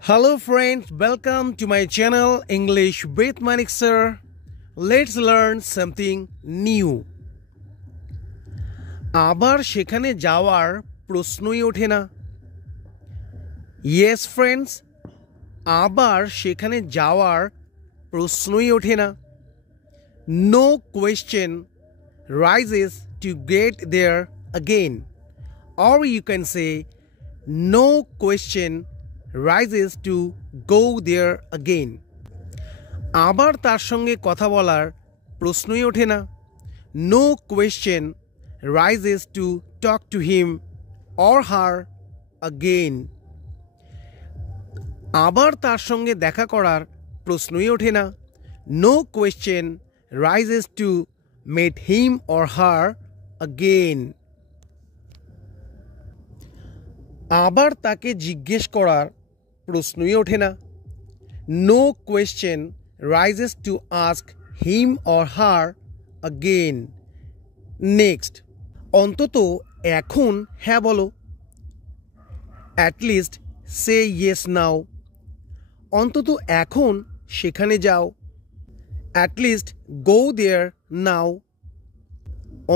Hello friends, welcome to my channel English with Manik sir. Let's learn something new. আবার সেখানে যাওয়ার প্রশ্নই ওঠে না। Yes friends, আবার সেখানে যাওয়ার প্রশ্নই ওঠে না। No question rises to get there again. Or you can say no question rises to go there again. আবার তার সঙ্গে কথা বলার প্রশ্নই ওঠে না। No question rises to talk to him or her again. আবার তার সঙ্গে দেখা করার প্রশ্নই ওঠে না। No question rises to meet him or her again. আবার তাকে জিজ্ঞেস করার প্রশ্নই ওঠে না। No question rises to ask him or her again. Next, অন্তত এখন হ্যাঁ বলো। At least say yes now. অন্তত এখন সেখানে যাও। At least go there now.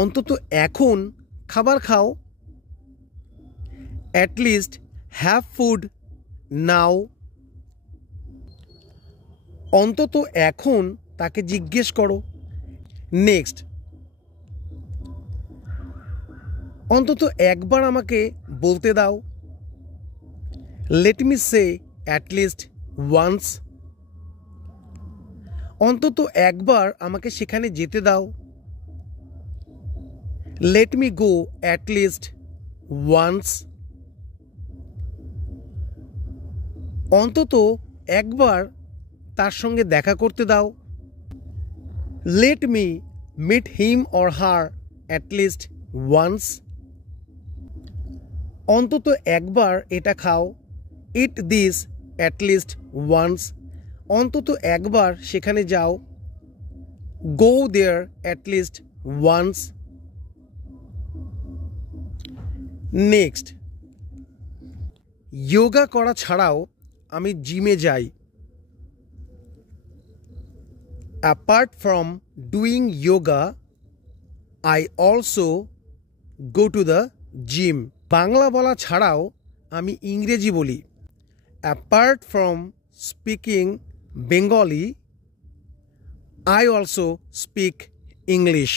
অন্তত এখন খাবার খাও। At least have food now. অন্তত এখন তাকে জিজ্ঞেস করো। নেক্সট, অন্তত একবার আমাকে বলতে দাও। Let me say at least once. অন্তত একবার আমাকে সেখানে যেতে দাও। Let me go at least once. অন্তত একবার তার সঙ্গে দেখা করতে দাও। Let me meet him or her at least once. অন্তত একবার এটা খাও। Eat this at least once. অন্তত একবার সেখানে যাও। Go there at least once. Next, yoga করা ছাড়াও আমি জিমে যাই। Apart from doing yoga, I also go to the gym. Bangla বলা ছাড়াও আমি ইংরেজি বলি। Apart from speaking Bengali, I also speak English.